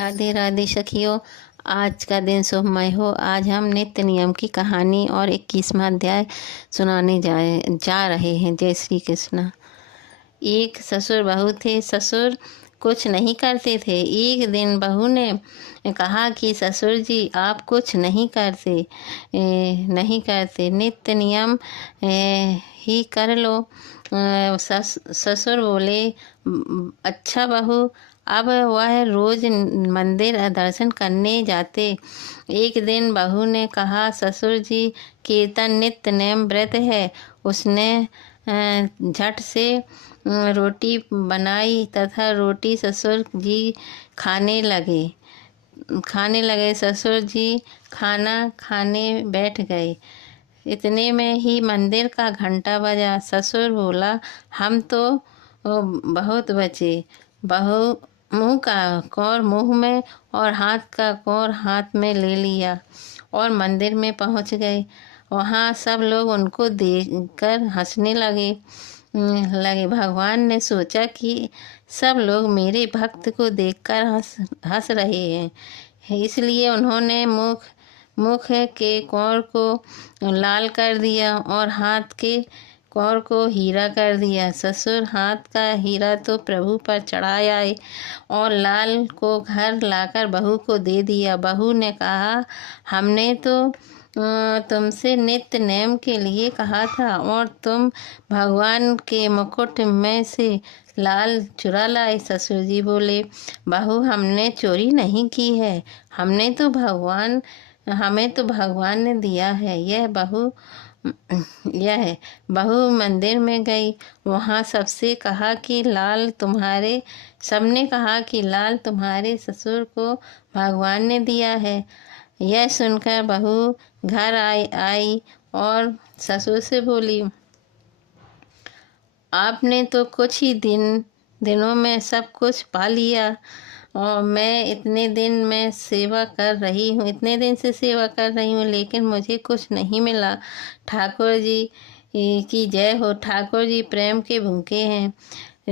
राधे राधे सखियों। आज का दिन शुभमय हो। आज हम नित्य नियम की कहानी और 21वां अध्याय सुनाने जा रहे हैं। जय श्री कृष्ण। एक ससुर बहू थे। ससुर कुछ नहीं करते थे। एक दिन बहू ने कहा कि ससुर जी आप कुछ नहीं करते, नित्य नियम ही कर लो। ससुर बोले, अच्छा बहू। अब वह रोज मंदिर दर्शन करने जाते। एक दिन बहू ने कहा, ससुर जी कीर्तन नित्य नेम व्रत है। उसने झट से रोटी बनाई तथा रोटी ससुर जी खाने लगे। ससुर जी खाना खाने बैठ गए। इतने में ही मंदिर का घंटा बजा। ससुर बोला, हम तो बहुत बचे। बहू मुंह का कौर मुंह में और हाथ का कौर हाथ में ले लिया और मंदिर में पहुंच गए। वहाँ सब लोग उनको देखकर हंसने लगे। भगवान ने सोचा कि सब लोग मेरे भक्त को देखकर हंस रहे हैं, इसलिए उन्होंने मुख के कौर को लाल कर दिया और हाथ के कौर को हीरा कर दिया। ससुर हाथ का हीरा तो प्रभु पर चढ़ाया और लाल को घर लाकर बहू को दे दिया। बहू ने कहा, हमने तो तुमसे नित्य नेम के लिए कहा था और तुम भगवान के मुकुट में से लाल चुरा लाए। ससुर जी बोले, बहू मंदिर चोरी नहीं की है, हमें तो भगवान ने दिया है। यह बहू मंदिर में गई। वहाँ सबने कहा कि लाल तुम्हारे ससुर को भगवान ने दिया है। यह सुनकर बहू घर आई और ससुर से बोली, आपने तो कुछ ही दिनों में सब कुछ पा लिया और मैं इतने दिन से सेवा कर रही हूँ, लेकिन मुझे कुछ नहीं मिला। ठाकुर जी की जय हो। ठाकुर जी प्रेम के भूखे हैं।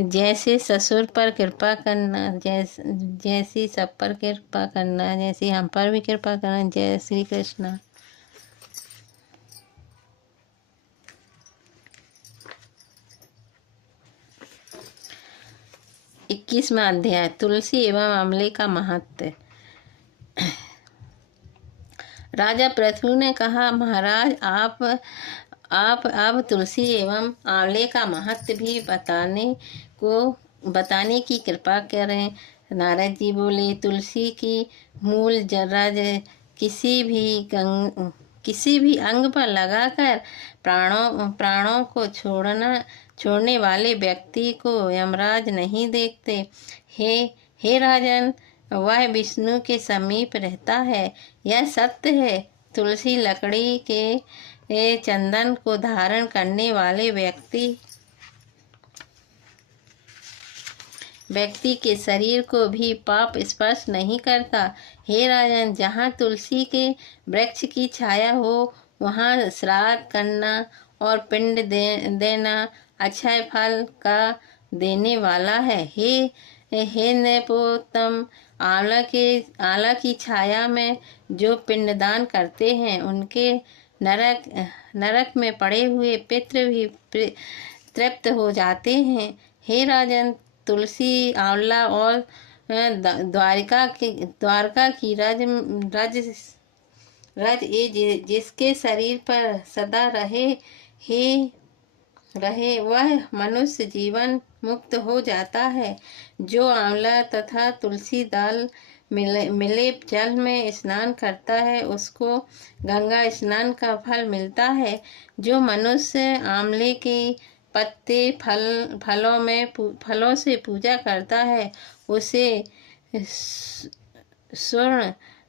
जैसे ससुर पर कृपा करना, जैसी सब पर कृपा करना, जैसी हम पर भी कृपा करना। जय श्री कृष्ण। 21वां अध्याय, तुलसी एवं आंवले का महत्व। राजा पृथु ने कहा, महाराज आप अब तुलसी एवं आंवले का महत्व भी बताने की कृपा करें। नारद जी बोले, तुलसी की मूल रज किसी भी अंग पर लगाकर प्राणों को छोड़ने वाले व्यक्ति को यमराज नहीं देखते। हे राजन, वह विष्णु के समीप रहता है, यह सत्य है। तुलसी लकड़ी के चंदन को धारण करने वाले व्यक्ति के शरीर को भी पाप स्पर्श नहीं करता। हे राजन, जहाँ तुलसी के वृक्ष की छाया हो वहाँ श्राद्ध करना और पिंड देना अक्षय फल का देने वाला है। हे नृपोत्तम, आंवला की छाया में जो पिंडदान करते हैं उनके नरक में पड़े हुए पितृ भी तृप्त हो जाते हैं। हे राजन, तुलसी, आंवला और द्वारका की रज जिसके शरीर पर सदा रहे वह मनुष्य जीवन मुक्त हो जाता है। जो आंवला तथा तुलसी दाल मिले जल में स्नान करता है उसको गंगा स्नान का फल मिलता है। जो मनुष्य आंवले के पत्ते फलों से पूजा करता है उसे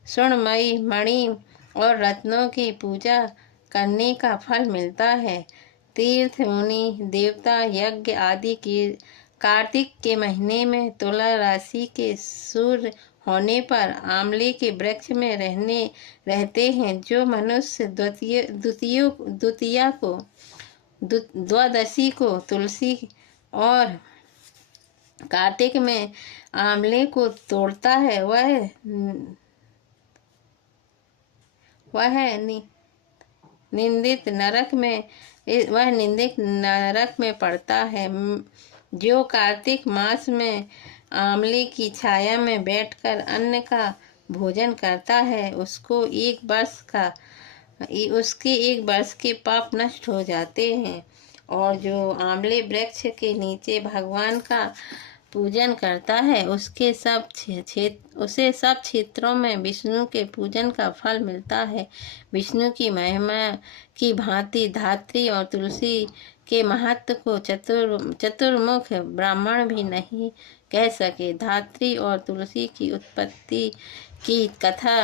स्वर्णमयी मणि और रत्नों की पूजा करने का फल मिलता है। तीर्थ, मुनि, देवता, यज्ञ आदि की कार्तिक के महीने में तुला राशि के सूर्य होने पर आंवले के वृक्ष में रहते हैं। जो मनुष्य द्वादशी को तुलसी और कार्तिक में आंवले को तोड़ता है वह निंदित नरक में पड़ता है। जो कार्तिक मास में आंवले की छाया में बैठकर अन्न का भोजन करता है उसके एक वर्ष के पाप नष्ट हो जाते हैं। और जो आंवले वृक्ष के नीचे भगवान का पूजन करता है उसे सब क्षेत्रों में विष्णु के पूजन का फल मिलता है। विष्णु की महिमा की भांति धात्री और तुलसी के महत्व को चतुर्मुख ब्राह्मण भी नहीं कह सके। धात्री और तुलसी की उत्पत्ति की कथा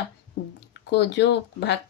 को जो भक्त